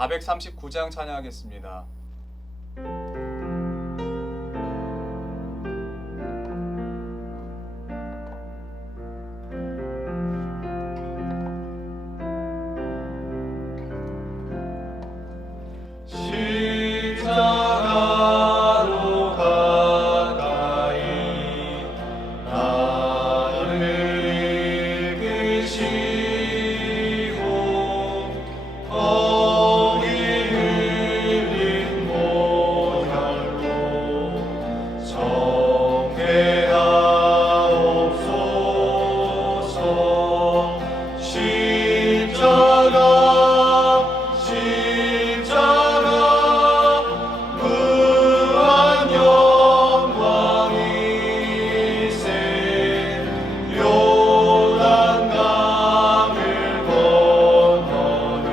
439장 찬양하겠습니다. 십자가로 가까이 나를 이끄시고 거기 흘린 보혈로 정죄하옵소서. 십자가 무한 영광이세. 요단강을 건너는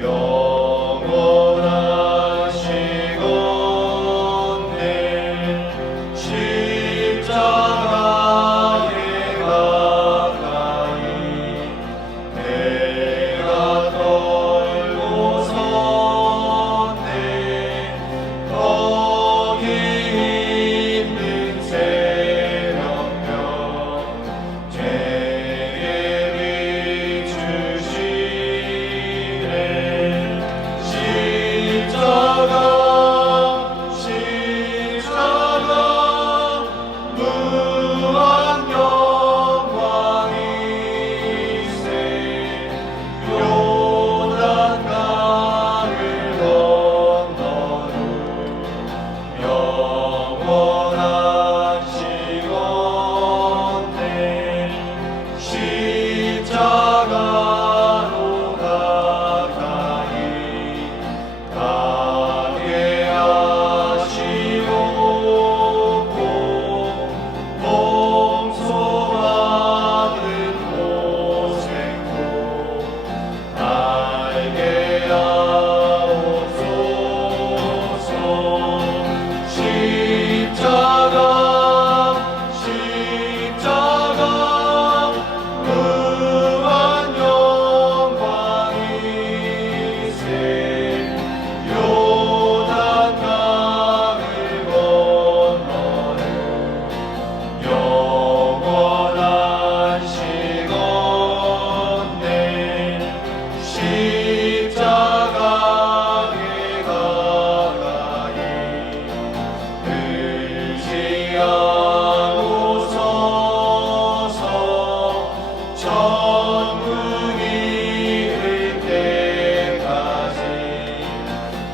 영원하시건대 십자가에 가까이 내가 떨고 섰네. 거기 있는 새벽별 죄에 비추시네. 십자가 무한 영광이세. 요단강을 건너는 영원하시건대 십자가로 가까이 가게 하시옵고 봉송하는 고생도 알게 하옵소서. 십자가 무한 영광이세. 요단강을 건너는 영원하시건대 십자가에 가까이 의지하고서서 천국이 될 때까지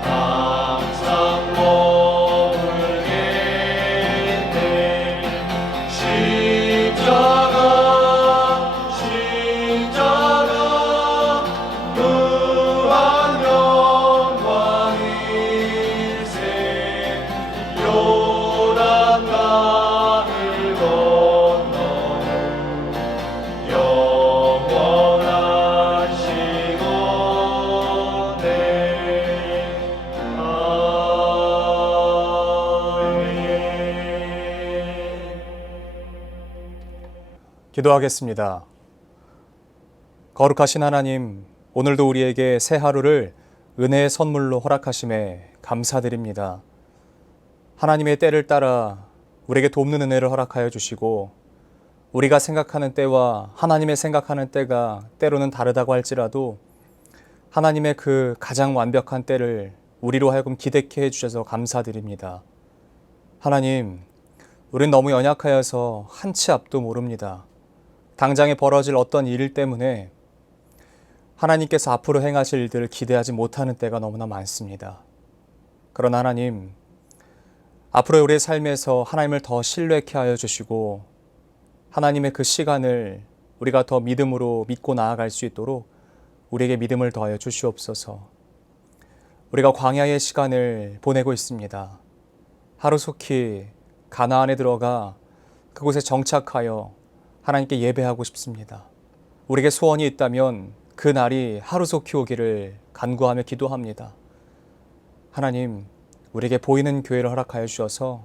항상 머물겠네. 십자가 무한 영광이세. 요단강을 건너는 영원하시건대 아멘. 기도하겠습니다. 거룩하신 하나님, 오늘도 우리에게 새 하루를 은혜의 선물로 허락하심에 감사드립니다. 하나님의 때를 따라 우리에게 돕는 은혜를 허락하여 주시고, 우리가 생각하는 때와 하나님의 생각하는 때가 때로는 다르다고 할지라도 하나님의 그 가장 완벽한 때를 우리로 하여금 기대케 해주셔서 감사드립니다. 하나님, 우린 너무 연약하여서 한치 앞도 모릅니다. 당장에 벌어질 어떤 일 때문에 하나님께서 앞으로 행하실 일들을 기대하지 못하는 때가 너무나 많습니다. 그러나 하나님, 앞으로 우리의 삶에서 하나님을 더 신뢰케 하여 주시고 하나님의 그 시간을 우리가 더 믿음으로 믿고 나아갈 수 있도록 우리에게 믿음을 더하여 주시옵소서. 우리가 광야의 시간을 보내고 있습니다. 하루속히 가나안에 들어가 그곳에 정착하여 하나님께 예배하고 싶습니다. 우리에게 소원이 있다면 그 날이 하루속히 오기를 간구하며 기도합니다. 하나님, 우리에게 보이는 교회를 허락하여 주셔서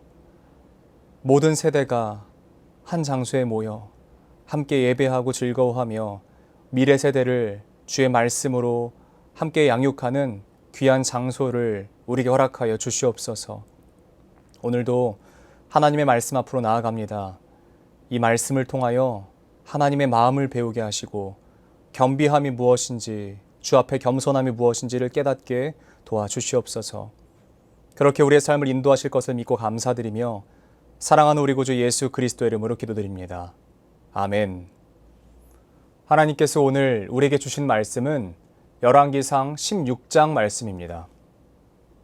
모든 세대가 한 장소에 모여 함께 예배하고 즐거워하며 미래 세대를 주의 말씀으로 함께 양육하는 귀한 장소를 우리에게 허락하여 주시옵소서. 오늘도 하나님의 말씀 앞으로 나아갑니다. 이 말씀을 통하여 하나님의 마음을 배우게 하시고 겸비함이 무엇인지, 주 앞에 겸손함이 무엇인지를 깨닫게 도와주시옵소서. 그렇게 우리의 삶을 인도하실 것을 믿고 감사드리며 사랑하는 우리 구주 예수 그리스도의 이름으로 기도드립니다. 아멘. 하나님께서 오늘 우리에게 주신 말씀은 열왕기상 16장 말씀입니다.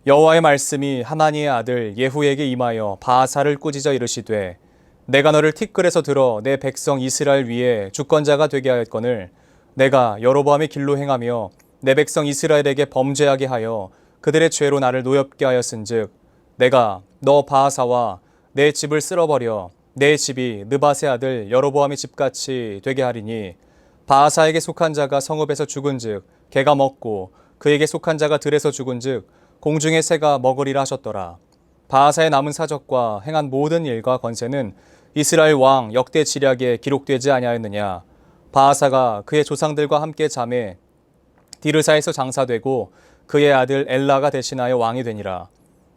여호와의 말씀이 하나니의 아들 예후에게 임하여 바하사를 꾸짖어 이르시되 내가 너를 티끌에서 들어 내 백성 이스라엘 위에 주권자가 되게 하였거늘 내가 여로보암의 길로 행하며 내 백성 이스라엘에게 범죄하게 하여 그들의 죄로 나를 노엽게 하였은즉 내가 너 바하사와 내 집을 쓸어버려 내 집이 느밧의 아들 여로보암의 집같이 되게 하리니 바하사에게 속한 자가 성읍에서 죽은즉 개가 먹고 그에게 속한 자가 들에서 죽은즉 공중의 새가 먹으리라 하셨더라. 바하사의 남은 사적과 행한 모든 일과 권세는 이스라엘 왕 역대 지략에 기록되지 아니하였느냐. 바하사가 그의 조상들과 함께 잠에 디르사에서 장사되고 그의 아들 엘라가 대신하여 왕이 되니라.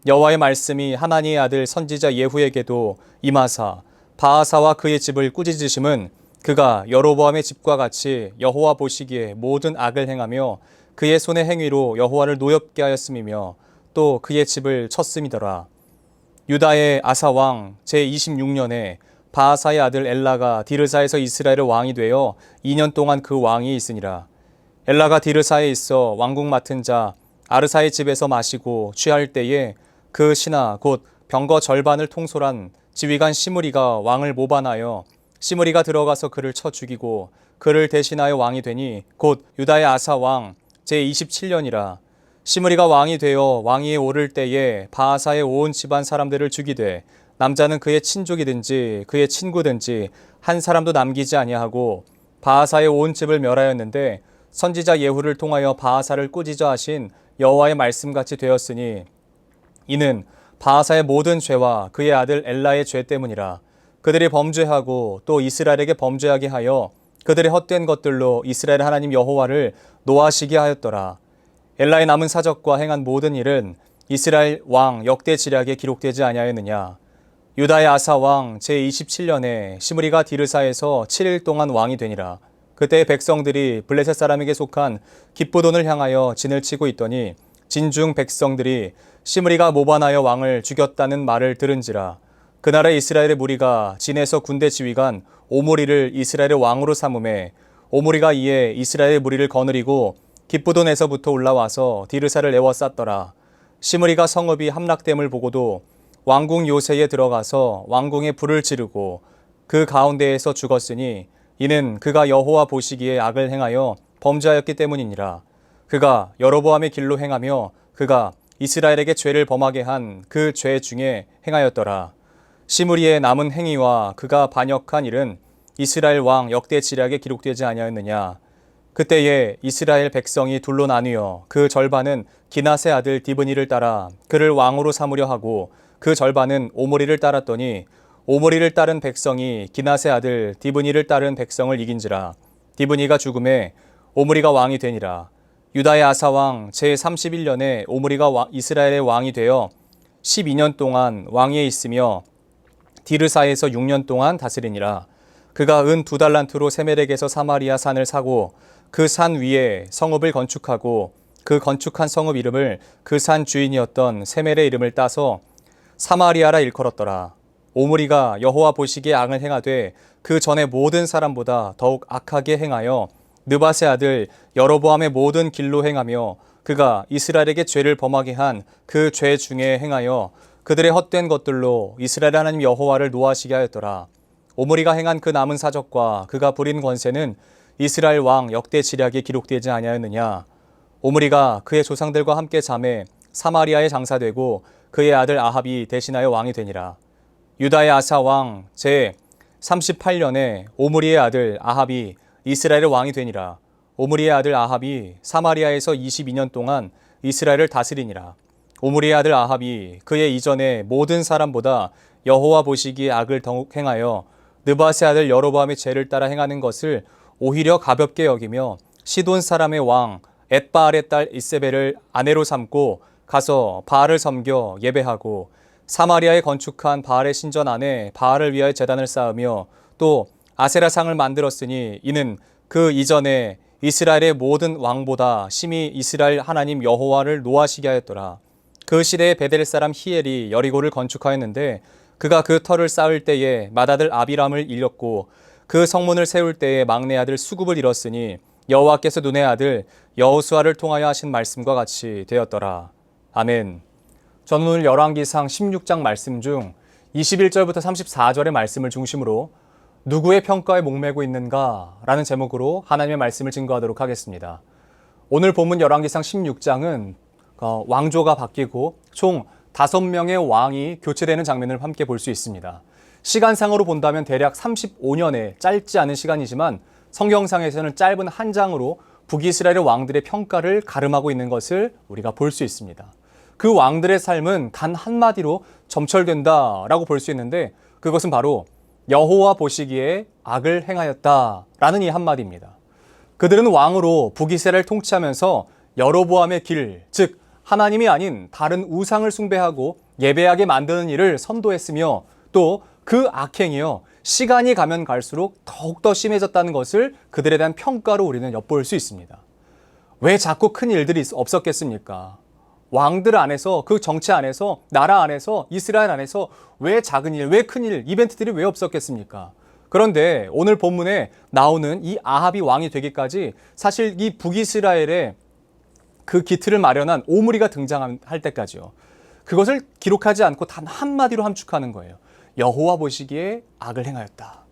여호와의 말씀이 하나니의 아들 선지자 예후에게도 임하사 바하사와 그의 집을 꾸짖으심은 그가 여로보암의 집과 같이 여호와 보시기에 모든 악을 행하며 그의 손의 행위로 여호와를 노엽게 하였음이며 또 그의 집을 쳤음이더라. 유다의 아사 왕 제26년에 바하사의 아들 엘라가 디르사에서 이스라엘의 왕이 되어 2년 동안 그 왕이 있으니라. 엘라가 디르사에 있어 왕국 맡은 자 아르사의 집에서 마시고 취할 때에 그 신하 곧 병거 절반을 통솔한 지휘관 시므리가 왕을 모반하여 시므리가 들어가서 그를 쳐 죽이고 그를 대신하여 왕이 되니 곧 유다의 아사 왕 제27년이라. 시므리가 왕이 되어 왕위에 오를 때에 바하사의 온 집안 사람들을 죽이되 남자는 그의 친족이든지 그의 친구든지 한 사람도 남기지 아니하고 바하사의 온 집을 멸하였는데 선지자 예후를 통하여 바하사를 꾸짖어 하신 여호와의 말씀같이 되었으니 이는 바하사의 모든 죄와 그의 아들 엘라의 죄 때문이라. 그들이 범죄하고 또 이스라엘에게 범죄하게 하여 그들의 헛된 것들로 이스라엘 하나님 여호와를 노하시게 하였더라. 엘라의 남은 사적과 행한 모든 일은 이스라엘 왕 역대 지략에 기록되지 아니하였느냐. 유다의 아사 왕 제27년에 시므리가 디르사에서 7일 동안 왕이 되니라. 그때 백성들이 블레셋 사람에게 속한 기브돈을 향하여 진을 치고 있더니 진중 백성들이 시므리가 모반하여 왕을 죽였다는 말을 들은지라. 그날에 이스라엘의 무리가 진에서 군대 지휘관 오므리를 이스라엘의 왕으로 삼음에 오므리가 이에 이스라엘의 무리를 거느리고 기브돈에서부터 올라와서 디르사를 에워쌌더라. 시므리가 성읍이 함락됨을 보고도 왕궁 요새에 들어가서 왕궁에 불을 지르고 그 가운데에서 죽었으니 이는 그가 여호와 보시기에 악을 행하여 범죄하였기 때문이니라. 그가 여로보암의 길로 행하며 그가 이스라엘에게 죄를 범하게 한 그 죄 중에 행하였더라. 시므리의 남은 행위와 그가 반역한 일은 이스라엘 왕 역대 지략에 기록되지 아니하였느냐. 그때에 이스라엘 백성이 둘로 나뉘어 그 절반은 기낫의 아들 디브니를 따라 그를 왕으로 삼으려 하고 그 절반은 오므리를 따랐더니 오므리를 따른 백성이 기낫의 아들 디브니를 따른 백성을 이긴지라. 디브니가 죽음에 오므리가 왕이 되니라. 유다의 아사 왕 제31년에 오므리가 이스라엘의 왕이 되어 12년 동안 왕위에 있으며 디르사에서 6년 동안 다스리니라. 그가 은 2달란트로 세멜렉에서 사마리아 산을 사고 그 산 위에 성읍을 건축하고 그 건축한 성읍 이름을 그 산 주인이었던 세멜의 이름을 따서 사마리아라 일컬었더라. 오므리가 여호와 보시기에 악을 행하되 그 전에 모든 사람보다 더욱 악하게 행하여 느밧의 아들 여로보암의 모든 길로 행하며 그가 이스라엘에게 죄를 범하게 한 그 죄 중에 행하여 그들의 헛된 것들로 이스라엘 하나님 여호와를 노하시게 하였더라. 오므리가 행한 그 남은 사적과 그가 부린 권세는 이스라엘 왕 역대 지략에 기록되지 아니하였느냐. 오므리가 그의 조상들과 함께 잠에 사마리아에 장사되고 그의 아들 아합이 대신하여 왕이 되니라. 유다의 아사 왕 제 38년에 오므리의 아들 아합이 이스라엘의 왕이 되니라. 오므리의 아들 아합이 사마리아에서 22년 동안 이스라엘을 다스리니라. 오므리의 아들 아합이 그의 이전에 모든 사람보다 여호와 보시기에 악을 더욱 행하여 느밧의 아들 여로보암의 죄를 따라 행하는 것을 오히려 가볍게 여기며 시돈 사람의 왕 엣바알의 딸 이세벨을 아내로 삼고 가서 바알을 섬겨 예배하고 사마리아에 건축한 바알의 신전 안에 바알을 위하여 제단을 쌓으며 또 아세라상을 만들었으니 이는 그 이전에 이스라엘의 모든 왕보다 심히 이스라엘 하나님 여호와를 노하시게 하였더라. 그 시대에 베델 사람 히엘이 여리고를 건축하였는데 그가 그 터를 쌓을 때에 맏아들 아비람을 잃었고 그 성문을 세울 때에 막내 아들 수굽을 잃었으니 여호와께서 눈의 아들 여호수아를 통하여 하신 말씀과 같이 되었더라. 아멘. 저는 오늘 열왕기상 16장 말씀 중 21절부터 34절의 말씀을 중심으로 누구의 평가에 목매고 있는가? 라는 제목으로 하나님의 말씀을 증거하도록 하겠습니다. 오늘 본문 열왕기상 16장은 왕조가 바뀌고 총 5명의 왕이 교체되는 장면을 함께 볼 수 있습니다. 시간상으로 본다면 대략 35년의 짧지 않은 시간이지만 성경상에서는 짧은 한 장으로 북이스라엘의 왕들의 평가를 가름하고 있는 것을 우리가 볼 수 있습니다. 그 왕들의 삶은 단 한마디로 점철된다라고 볼 수 있는데 그것은 바로 여호와 보시기에 악을 행하였다라는 이 한마디입니다. 그들은 왕으로 북이스라엘을 통치하면서 여로보암의 길, 즉 하나님이 아닌 다른 우상을 숭배하고 예배하게 만드는 일을 선도했으며 또 그 악행이요 시간이 가면 갈수록 더욱더 심해졌다는 것을 그들에 대한 평가로 우리는 엿볼 수 있습니다. 왜 자꾸 큰 일들이 없었겠습니까? 왕들 안에서, 그 정치 안에서, 나라 안에서, 이스라엘 안에서 왜 작은 일, 왜 큰 일, 이벤트들이 왜 없었겠습니까? 그런데 오늘 본문에 나오는 이 아합이 왕이 되기까지 사실 이 북이스라엘의 그 기틀을 마련한 오므리가 등장할 때까지요. 그것을 기록하지 않고 단 한마디로 함축하는 거예요. 여호와 보시기에 악을 행하였다.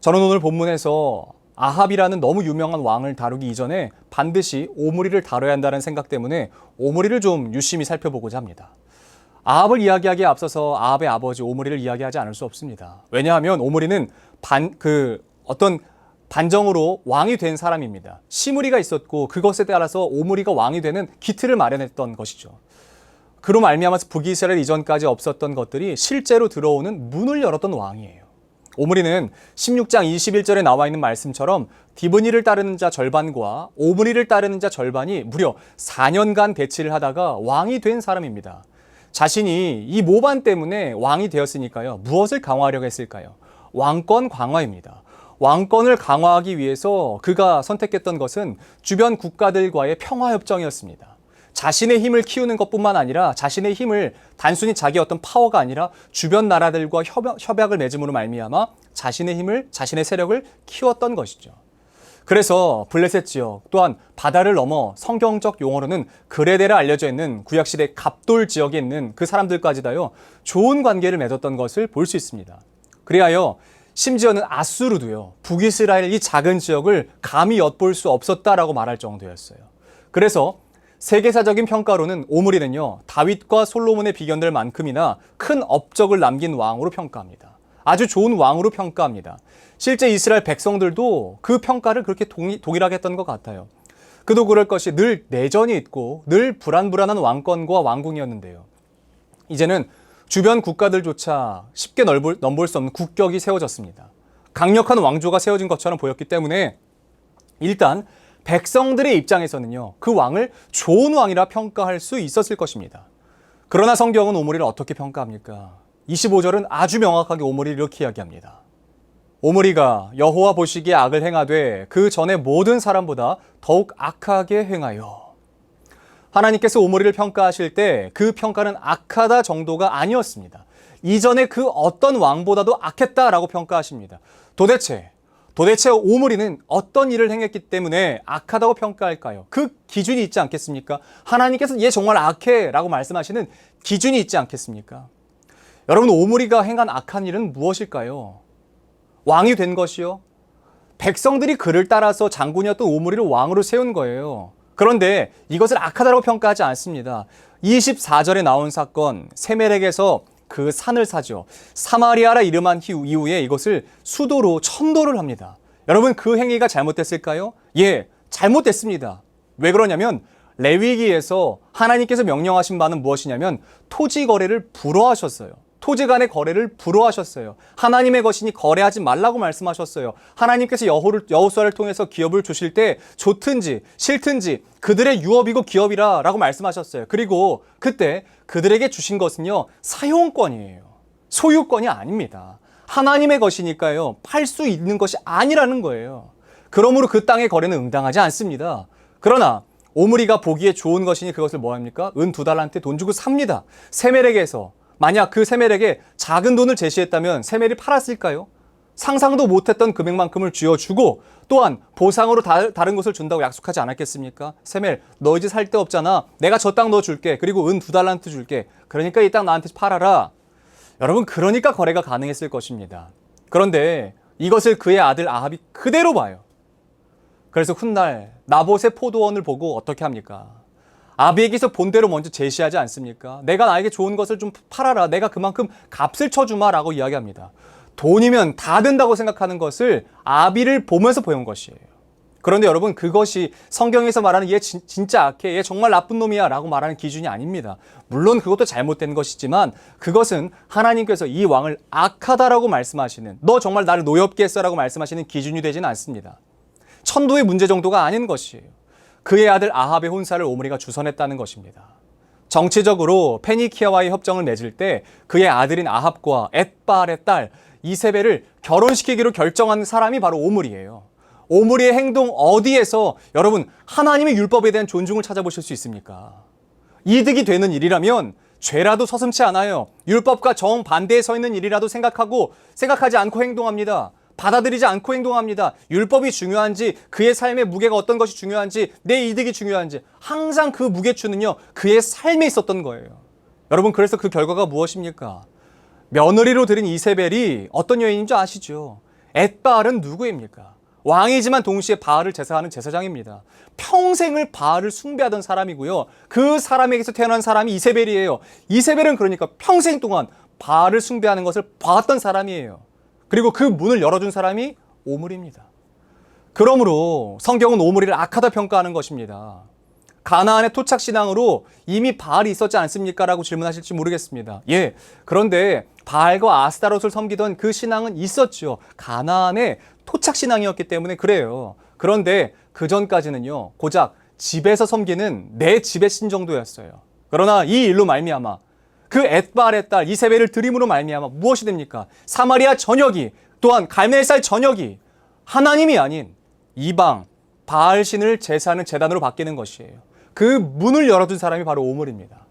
저는 오늘 본문에서 아합이라는 너무 유명한 왕을 다루기 이전에 반드시 오므리를 다뤄야 한다는 생각 때문에 오므리를 좀 유심히 살펴보고자 합니다. 아합을 이야기하기에 앞서서 아합의 아버지 오므리를 이야기하지 않을 수 없습니다. 왜냐하면 오므리는 어떤 반정으로 왕이 된 사람입니다. 시므리가 있었고 그것에 따라서 오므리가 왕이 되는 기틀을 마련했던 것이죠. 그로 말미암아서 북이스라엘 이전까지 없었던 것들이 실제로 들어오는 문을 열었던 왕이에요. 오므리는 16장 21절에 나와 있는 말씀처럼 디브니를 따르는 자 절반과 오므리를 따르는 자 절반이 무려 4년간 대치를 하다가 왕이 된 사람입니다. 자신이 이 모반 때문에 왕이 되었으니까요. 무엇을 강화하려고 했을까요? 왕권 강화입니다. 왕권을 강화하기 위해서 그가 선택했던 것은 주변 국가들과의 평화협정이었습니다. 자신의 힘을 키우는 것뿐만 아니라 자신의 힘을 단순히 자기 어떤 파워가 아니라 주변 나라들과 협약을 맺음으로 말미암아 자신의 힘을, 자신의 세력을 키웠던 것이죠. 그래서 블레셋 지역 또한 바다를 넘어 성경적 용어로는 그레데라 알려져 있는 구약시대 갑돌 지역에 있는 그 사람들까지다요 좋은 관계를 맺었던 것을 볼 수 있습니다. 그리하여 심지어는 아수르도요 북이스라엘 이 작은 지역을 감히 엿볼 수 없었다라고 말할 정도였어요. 그래서 세계사적인 평가로는 오므리는요 다윗과 솔로몬의 비견들 만큼이나 큰 업적을 남긴 왕으로 평가합니다. 아주 좋은 왕으로 평가합니다. 실제 이스라엘 백성들도 그 평가를 그렇게 동일하게 했던 것 같아요. 그도 그럴 것이 늘 내전이 있고 늘 불안불안한 왕권과 왕궁이었는데요. 이제는 주변 국가들조차 쉽게 넘볼 수 없는 국격이 세워졌습니다. 강력한 왕조가 세워진 것처럼 보였기 때문에 일단 백성들의 입장에서는요 그 왕을 좋은 왕이라 평가할 수 있었을 것입니다. 그러나 성경은 오므리를 어떻게 평가합니까? 25절은 아주 명확하게 오므리를 이렇게 이야기합니다. 오므리가 여호와 보시기에 악을 행하되 그 전에 모든 사람보다 더욱 악하게 행하여. 하나님께서 오므리를 평가하실 때 그 평가는 악하다 정도가 아니었습니다. 이전에 그 어떤 왕보다도 악했다라고 평가하십니다. 도대체 오므리는 어떤 일을 행했기 때문에 악하다고 평가할까요? 그 기준이 있지 않겠습니까? 하나님께서 얘 정말 악해 라고 말씀하시는 기준이 있지 않겠습니까? 여러분, 오므리가 행한 악한 일은 무엇일까요? 왕이 된 것이요. 백성들이 그를 따라서 장군이었던 오므리를 왕으로 세운 거예요. 그런데 이것을 악하다고 평가하지 않습니다. 24절에 나온 사건, 세멜렉에서 그 산을 사죠. 사마리아라 이름한 이후에 이것을 수도로 천도를 합니다. 여러분, 그 행위가 잘못됐을까요? 예, 잘못됐습니다. 왜 그러냐면 레위기에서 하나님께서 명령하신 바는 무엇이냐면 토지 거래를 불허하셨어요. 토지 간의 거래를 불허하셨어요. 하나님의 것이니 거래하지 말라고 말씀하셨어요. 하나님께서 여호수아를 통해서 기업을 주실 때 좋든지 싫든지 그들의 유업이고 기업이라 라고 말씀하셨어요. 그리고 그때 그들에게 주신 것은요, 사용권이에요. 소유권이 아닙니다. 하나님의 것이니까요, 팔 수 있는 것이 아니라는 거예요. 그러므로 그 땅의 거래는 응당하지 않습니다. 그러나 오므리가 보기에 좋은 것이니 그것을 뭐합니까? 은 2달란트에 돈 주고 삽니다. 세멜에게서 만약 그 세멜에게 작은 돈을 제시했다면 세멜이 팔았을까요? 상상도 못했던 금액만큼을 쥐어주고 또한 보상으로 다른 것을 준다고 약속하지 않았겠습니까? 세멜, 너 이제 살 데 없잖아. 내가 저 땅 너 줄게. 그리고 은 2달란트 줄게. 그러니까 이 땅 나한테 팔아라. 여러분, 그러니까 거래가 가능했을 것입니다. 그런데 이것을 그의 아들 아합이 그대로 봐요. 그래서 훗날 나봇의 포도원을 보고 어떻게 합니까? 아비에게서 본대로 먼저 제시하지 않습니까? 내가 나에게 좋은 것을 좀 팔아라. 내가 그만큼 값을 쳐주마 라고 이야기합니다. 돈이면 다 된다고 생각하는 것을 아비를 보면서 보여온 것이에요. 그런데 여러분, 그것이 성경에서 말하는 얘 진짜 악해, 얘 정말 나쁜 놈이야 라고 말하는 기준이 아닙니다. 물론 그것도 잘못된 것이지만 그것은 하나님께서 이 왕을 악하다라고 말씀하시는, 너 정말 나를 노엽게 했어 라고 말씀하시는 기준이 되지는 않습니다. 천도의 문제 정도가 아닌 것이에요. 그의 아들 아합의 혼사를 오므리가 주선했다는 것입니다. 정치적으로 페니키아와의 협정을 맺을 때 그의 아들인 아합과 엣바알의 딸 이세벨을 결혼시키기로 결정한 사람이 바로 오므리예요. 오므리의 행동 어디에서 여러분 하나님의 율법에 대한 존중을 찾아보실 수 있습니까? 이득이 되는 일이라면 죄라도 서슴지 않아요. 율법과 정반대에 서 있는 일이라도 생각하지 않고 행동합니다. 받아들이지 않고 행동합니다. 율법이 중요한지 그의 삶의 무게가 어떤 것이 중요한지 내 이득이 중요한지 항상 그 무게추는요, 그의 삶에 있었던 거예요. 여러분, 그래서 그 결과가 무엇입니까? 며느리로 들인 이세벨이 어떤 여인인 줄 아시죠? 엣바알은 누구입니까? 왕이지만 동시에 바알을 제사하는 제사장입니다. 평생을 바알을 숭배하던 사람이고요. 그 사람에게서 태어난 사람이 이세벨이에요. 이세벨은 그러니까 평생 동안 바알을 숭배하는 것을 봐왔던 사람이에요. 그리고 그 문을 열어준 사람이 오므리입니다. 그러므로 성경은 오므리를 악하다 평가하는 것입니다. 가나안의 토착신앙으로 이미 바알이 있었지 않습니까? 라고 질문하실지 모르겠습니다. 예, 그런데 바알과 아스타롯을 섬기던 그 신앙은 있었죠. 가나안의 토착신앙이었기 때문에 그래요. 그런데 그 전까지는요, 고작 집에서 섬기는 내 집의 신 정도였어요. 그러나 이 일로 말미암아 그 엣바알의 딸 이세벨을 들임으로 말미암아 무엇이 됩니까? 사마리아 전역이, 또한 갈멜살 전역이 하나님이 아닌 이방 바알 신을 제사하는 제단으로 바뀌는 것이에요. 그 문을 열어준 사람이 바로 오므리입니다.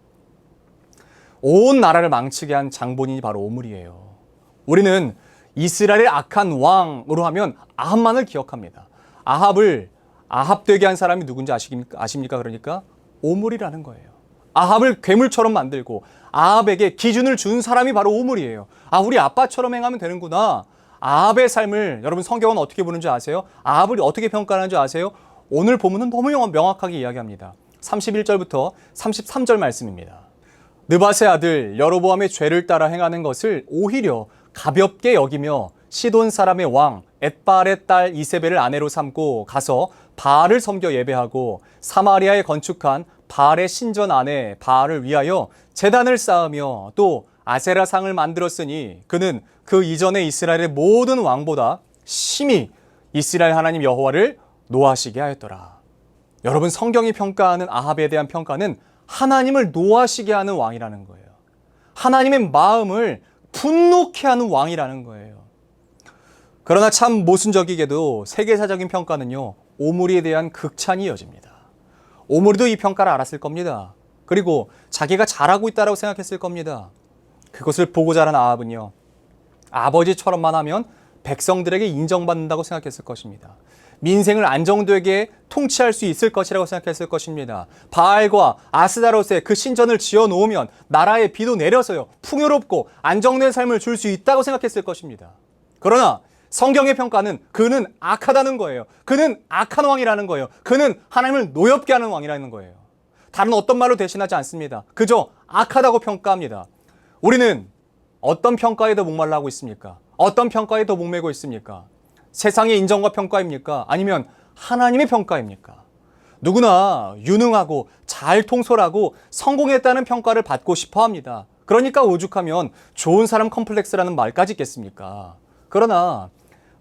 온 나라를 망치게 한 장본인이 바로 오므리예요. 우리는 이스라엘의 악한 왕으로 하면 아합만을 기억합니다. 아합을 아합되게 한 사람이 누군지 아십니까? 그러니까 오므리라는 거예요. 아합을 괴물처럼 만들고 아합에게 기준을 준 사람이 바로 오므리예요. 아, 우리 아빠처럼 행하면 되는구나. 아합의 삶을 여러분 성경은 어떻게 보는 줄 아세요? 아합을 어떻게 평가하는 줄 아세요? 오늘 본문은 너무 명확하게 이야기합니다. 31절부터 33절 말씀입니다. 느밧의 아들 여로보암의 죄를 따라 행하는 것을 오히려 가볍게 여기며 시돈 사람의 왕 엣바알의 딸 이세벨을 아내로 삼고 가서 바알을 섬겨 예배하고 사마리아에 건축한 바알의 신전 안에 바알을 위하여 제단을 쌓으며 또 아세라상을 만들었으니 그는 그 이전의 이스라엘의 모든 왕보다 심히 이스라엘 하나님 여호와를 노하시게 하였더라. 여러분, 성경이 평가하는 아합에 대한 평가는 하나님을 노하시게 하는 왕이라는 거예요. 하나님의 마음을 분노케 하는 왕이라는 거예요. 그러나 참 모순적이게도 세계사적인 평가는요, 오므리에 대한 극찬이 이어집니다. 오므리도 이 평가를 알았을 겁니다. 그리고 자기가 잘하고 있다고 생각했을 겁니다. 그것을 보고 자란 아합은요, 아버지처럼만 하면 백성들에게 인정받는다고 생각했을 것입니다. 민생을 안정되게 통치할 수 있을 것이라고 생각했을 것입니다. 바알과 아스다롯의 그 신전을 지어놓으면 나라에 비도 내려서요, 풍요롭고 안정된 삶을 줄 수 있다고 생각했을 것입니다. 그러나 성경의 평가는 그는 악하다는 거예요. 그는 악한 왕이라는 거예요. 그는 하나님을 노엽게 하는 왕이라는 거예요. 다른 어떤 말로 대신하지 않습니다. 그저 악하다고 평가합니다. 우리는 어떤 평가에 더 목말라 하고 있습니까? 어떤 평가에 더 목매고 있습니까? 세상의 인정과 평가입니까? 아니면 하나님의 평가입니까? 누구나 유능하고 잘 통솔하고 성공했다는 평가를 받고 싶어 합니다. 그러니까 오죽하면 좋은 사람 컴플렉스라는 말까지 있겠습니까? 그러나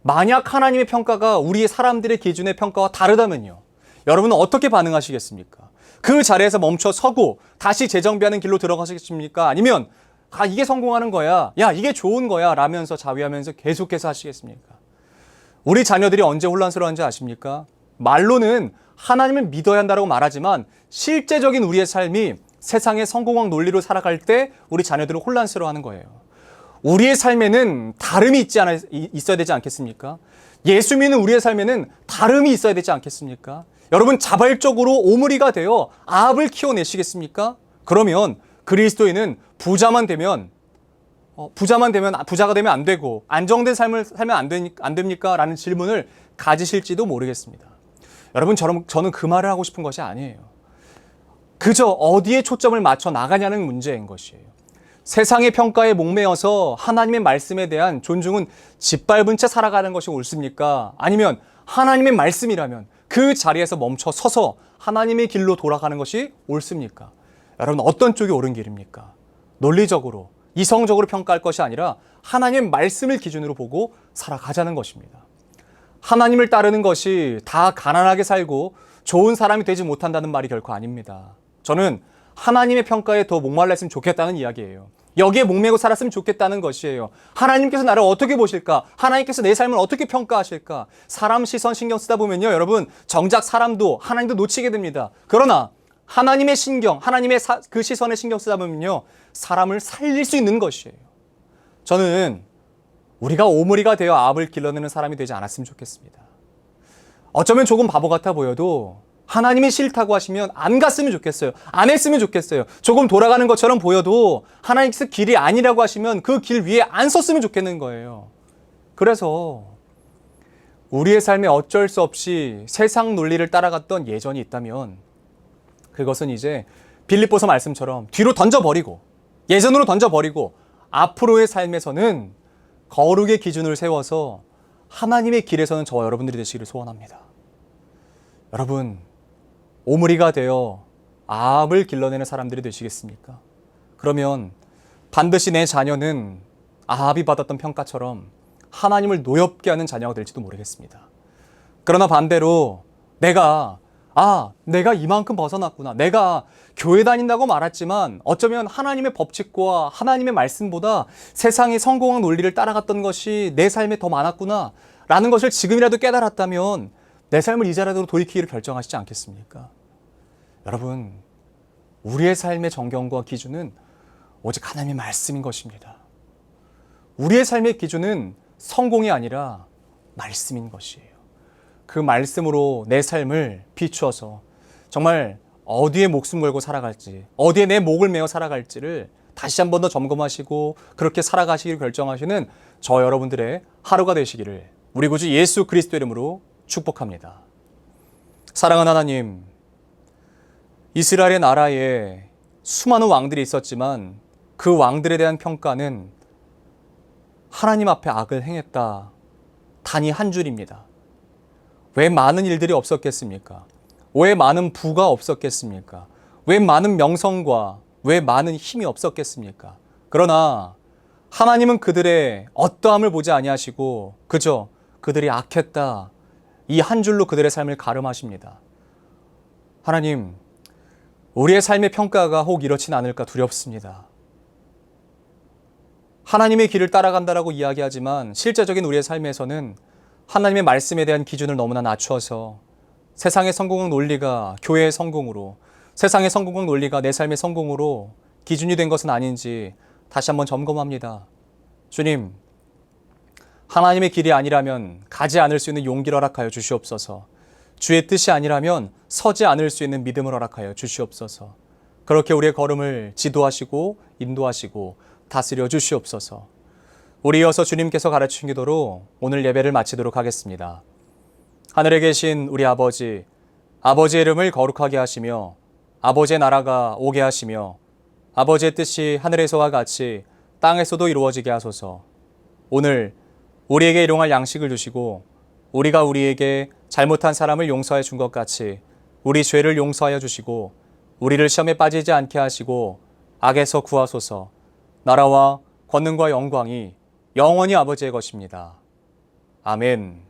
만약 하나님의 평가가 우리 사람들의 기준의 평가와 다르다면요. 여러분은 어떻게 반응하시겠습니까? 그 자리에서 멈춰 서고 다시 재정비하는 길로 들어가시겠습니까? 아니면 이게 성공하는 거야. 야, 이게 좋은 거야. 라면서 자위하면서 계속해서 하시겠습니까? 우리 자녀들이 언제 혼란스러운지 아십니까? 말로는 하나님을 믿어야 한다고 말하지만 실제적인 우리의 삶이 세상의 성공학 논리로 살아갈 때 우리 자녀들은 혼란스러워하는 거예요. 우리의 삶에는 다름이 있어야 되지 않겠습니까? 예수 믿는 우리의 삶에는 다름이 있어야 되지 않겠습니까? 여러분 자발적으로 오므리가 되어 아합을 키워내시겠습니까? 그러면 그리스도인은 부자가 되면 안 되고 안정된 삶을 살면 안 됩니까? 라는 질문을 가지실지도 모르겠습니다. 여러분 저는 그 말을 하고 싶은 것이 아니에요. 그저 어디에 초점을 맞춰 나가냐는 문제인 것이에요. 세상의 평가에 목매어서 하나님의 말씀에 대한 존중은 짓밟은 채 살아가는 것이 옳습니까? 아니면 하나님의 말씀이라면 그 자리에서 멈춰 서서 하나님의 길로 돌아가는 것이 옳습니까? 여러분 어떤 쪽이 옳은 길입니까? 논리적으로, 이성적으로 평가할 것이 아니라 하나님의 말씀을 기준으로 보고 살아가자는 것입니다. 하나님을 따르는 것이 다 가난하게 살고 좋은 사람이 되지 못한다는 말이 결코 아닙니다. 저는 하나님의 평가에 더 목말랐으면 좋겠다는 이야기예요. 여기에 목매고 살았으면 좋겠다는 것이에요. 하나님께서 나를 어떻게 보실까? 하나님께서 내 삶을 어떻게 평가하실까? 사람 시선 신경 쓰다 보면요, 여러분 정작 사람도 하나님도 놓치게 됩니다. 그러나 하나님의 신경, 그 시선에 신경 쓰다 보면요, 사람을 살릴 수 있는 것이에요. 저는 우리가 오므리가 되어 아합을 길러내는 사람이 되지 않았으면 좋겠습니다. 어쩌면 조금 바보 같아 보여도 하나님이 싫다고 하시면 안 갔으면 좋겠어요. 안 했으면 좋겠어요. 조금 돌아가는 것처럼 보여도 하나님께서 길이 아니라고 하시면 그 길 위에 안 섰으면 좋겠는 거예요. 그래서 우리의 삶에 어쩔 수 없이 세상 논리를 따라갔던 예전이 있다면 그것은 이제 빌립보서 말씀처럼 뒤로 던져버리고 예전으로 던져버리고 앞으로의 삶에서는 거룩의 기준을 세워서 하나님의 길에서는 저와 여러분들이 되시기를 소원합니다. 여러분 오므리가 되어 아합을 길러내는 사람들이 되시겠습니까? 그러면 반드시 내 자녀는 아합이 받았던 평가처럼 하나님을 노엽게 하는 자녀가 될지도 모르겠습니다. 그러나 반대로 내가 이만큼 벗어났구나. 내가 교회 다닌다고 말했지만 어쩌면 하나님의 법칙과 하나님의 말씀보다 세상의 성공한 논리를 따라갔던 것이 내 삶에 더 많았구나 라는 것을 지금이라도 깨달았다면 내 삶을 이 자리로 돌이키기를 결정하시지 않겠습니까? 여러분, 우리의 삶의 정경과 기준은 오직 하나님의 말씀인 것입니다. 우리의 삶의 기준은 성공이 아니라 말씀인 것이에요. 그 말씀으로 내 삶을 비추어서 정말 어디에 목숨 걸고 살아갈지, 어디에 내 목을 메어 살아갈지를 다시 한 번 더 점검하시고 그렇게 살아가시기를 결정하시는 저 여러분들의 하루가 되시기를 우리 구주 예수 그리스도 이름으로 축복합니다. 사랑하는 하나님, 이스라엘의 나라에 수많은 왕들이 있었지만 그 왕들에 대한 평가는 하나님 앞에 악을 행했다. 단이 한 줄입니다. 왜 많은 일들이 없었겠습니까? 왜 많은 부가 없었겠습니까? 왜 많은 명성과 왜 많은 힘이 없었겠습니까? 그러나 하나님은 그들의 어떠함을 보지 아니하시고 그저 그들이 악했다. 이 한 줄로 그들의 삶을 가름하십니다. 하나님, 우리의 삶의 평가가 혹 이렇진 않을까 두렵습니다. 하나님의 길을 따라간다라고 이야기하지만 실제적인 우리의 삶에서는 하나님의 말씀에 대한 기준을 너무나 낮추어서 세상의 성공의 논리가 교회의 성공으로, 세상의 성공의 논리가 내 삶의 성공으로 기준이 된 것은 아닌지 다시 한번 점검합니다. 주님, 하나님의 길이 아니라면 가지 않을 수 있는 용기를 허락하여 주시옵소서. 주의 뜻이 아니라면 서지 않을 수 있는 믿음을 허락하여 주시옵소서. 그렇게 우리의 걸음을 지도하시고 인도하시고 다스려 주시옵소서. 우리 이어서 주님께서 가르치신 기도로 오늘 예배를 마치도록 하겠습니다. 하늘에 계신 우리 아버지, 아버지의 이름을 거룩하게 하시며 아버지의 나라가 오게 하시며 아버지의 뜻이 하늘에서와 같이 땅에서도 이루어지게 하소서. 오늘 우리에게 일용할 양식을 주시고 우리가 우리에게 잘못한 사람을 용서해 준 것 같이 우리 죄를 용서하여 주시고 우리를 시험에 빠지지 않게 하시고 악에서 구하소서. 나라와 권능과 영광이 영원히 아버지의 것입니다. 아멘.